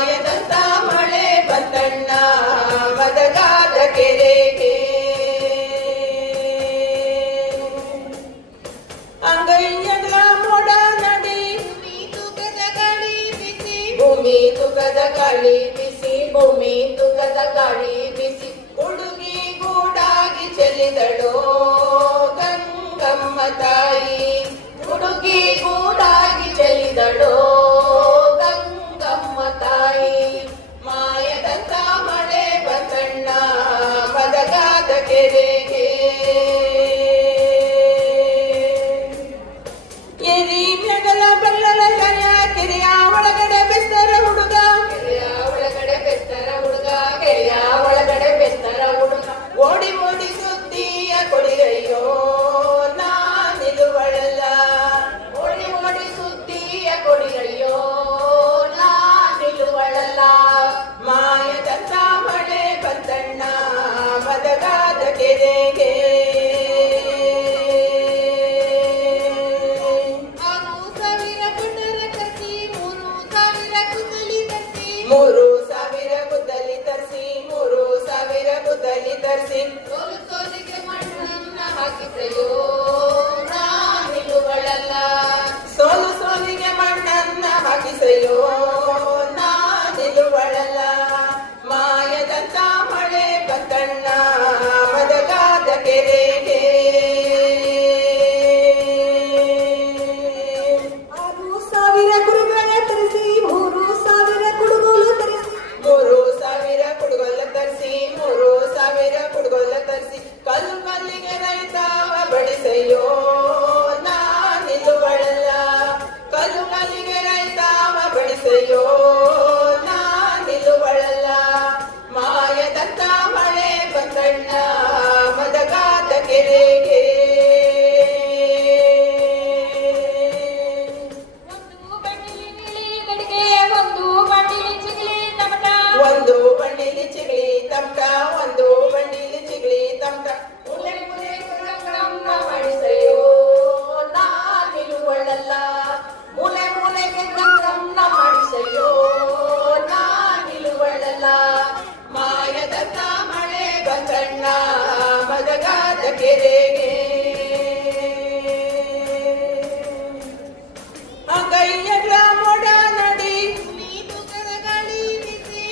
ಮಾಯದಂತ ಮಳೆ ಬಂತಣ್ಣ ಮದಗಾದ ಕೆರೆಗೆ. ಅಂಗೈಯಗಳ ಮೋಡ ನಡಿ ಭೂಮಿ ತುಗದ ಗಾಳಿ ಬಿಸಿ ಭೂಮಿ ತುಗದ ಗಾಳಿ ಬಿಸಿ ಹುಡುಗಿ ಗೂಡಾಗಿ ಚೆಲ್ಲಿದಳೋ ಗಂಗಮ್ಮ ತಾಯಿ. ಹುಡುಗಿ ಗೂಡಾಗಿ ಚೆಲ್ಲಿದಳೋ ಗಂಗಮ್ಮ ತಾಯಿ. ಮಾಯದಂತ ಮಳೆ ಬಂತಣ್ಣ ಮದಗಾದ ಕೆರೆಗೆ. ಎರಿ ಮೆಗಲ ಬಲ್ಲಲ ಕೆರೆಯ ಒಳಗಡೆ ಬೆಸ್ತರ ಹುಡುಗ. ಕೆರೆಯ ಒಳಗಡೆ ಬೆಸ್ತರ ಹುಡುಗ. ಕೆರೆಯ ಒಳಗಡೆ ಬೆಸ್ತರ ಹುಡುಗ. ಓಡಿ ಓಡಿ ಸುದ್ದಿಯ ಕೊಡಿರಯ್ಯೋ ನಾ ನಿಲುವಳಲ್ಲ. ಓಡಿ ಓಡಿ ಸುದ್ದಿಯ ಕೊಡಿರಯ್ಯೋ ನಾ ನಿಲುವಳಲ್ಲ. ಮಾಯದಂತ ಮಳೆ ಬಂತಣ್ಣ ಮದಗಾದ ಕೆರೆಗೆ. ಮೂರು ಸಾವಿರ ಗುದ್ದಲಿ ತರಿಸಿ 3,000 ಗುದ್ದಲಿ ತರಿಸಿ ಸೋಲಿಗೆ ಮಣ್ಣನ್ನ ಹಾಕಿಸೆಯೋ ನಾ ನಿಲುವಳಲ್ಲ. ಸೋಲಿಗೆ ಮಣ್ಣನ್ನ ಹಾಕಿಸೆಯೋ ನಾ ನಿಲುವಳಲ್ಲ. ಮಾಯದಂತ ಮಳೆ ಬಂತಣ್ಣ ಮದಗಾದ ಕೆರೆಗೆ. 6,000 ಕುರುಗಳ ತರಿಸಿ 3,000 ಕುಡುಗೋಲು ತರಿಸಿ 3,000 ಕುಡುಗೊಲ್ಲ ತರಿಸಿ 3,000 ಕುಡುಗೊಲ್ಲ ತರಿಸಿ ಕಲ್ಲು ಕಲ್ಲಿಗೆ ರೈತಾವ ಬಡಿಸೆಯೋ ನಾ ನಿಲುವಳಲ್ಲ. ಕಲ್ಲು ಕಲ್ಲಿಗೆ ರೈತಾವ ಬಡಿಸೆಯೋ ನಾ ನಿಲುವಳಲ್ಲ. ಮಾಯದಂತ ಮಳೆ ಬಂತಣ್ಣ ಮದಗಾದ ಕೆರೆಗೆ. ಒಂದು ಬಂಡಿಲಿ ಚಿಗಳಿ ತಮಟ ಒಂದು ಬಂಡಿಲಿ ಚಿಗಳಿ ತಮಟ ಮುಲೆ ಮುಲೆ ಗಂಗಮ್ಮ ಮಾಡಿಸೆಯೋ ನಾ ನಿಲುವಳಲ್ಲ. ಮುಲೆ ಮುಲೆಗೆ ಗಂಗಮ್ಮ ಮಾಡಿಸೆಯೋ ನಾ ನಿಲುವಳಲ್ಲ. ಮಾಯದಂತ ಮಳೆ ಬಂತಣ್ಣ ಮದಗಾದ ಕೆರೆಗೆ. ಅಂಗೈಯಗಳ ಮೋಡ ನಡಿ ಭೂಮಿ ತುಗದ ಗಾಳಿ ಬಿಸಿ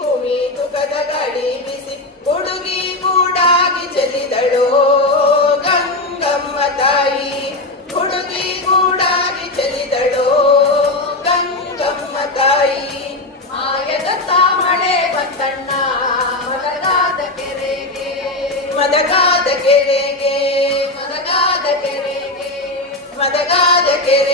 ಭೂಮಿ ತುಗದ ಗಾಳಿ ಬಿಸಿ ಹುಡುಗಿ ಗೂಡಾಗಿ ಚೆಲ್ಲಿದಳೋ ಗಂಗಮ್ಮ ತಾಯಿ. ಹುಡುಗಿ ಗೂಡಾಗಿ ಚೆಲ್ಲಿದಳೋ ಗಂಗಮ್ಮ ತಾಯಿ. ಮಾಯದಂತ ಮಳೆ ಬಂತಣ್ಣ ಮದಗಾದ ಕೆರೆಗೆ. ಮದಗಾದ ಕೆರೆಗೆ. ಮದಗಾದ ಕೆರೆಗೆ. ಮದಗಾದ ಕೆರೆ.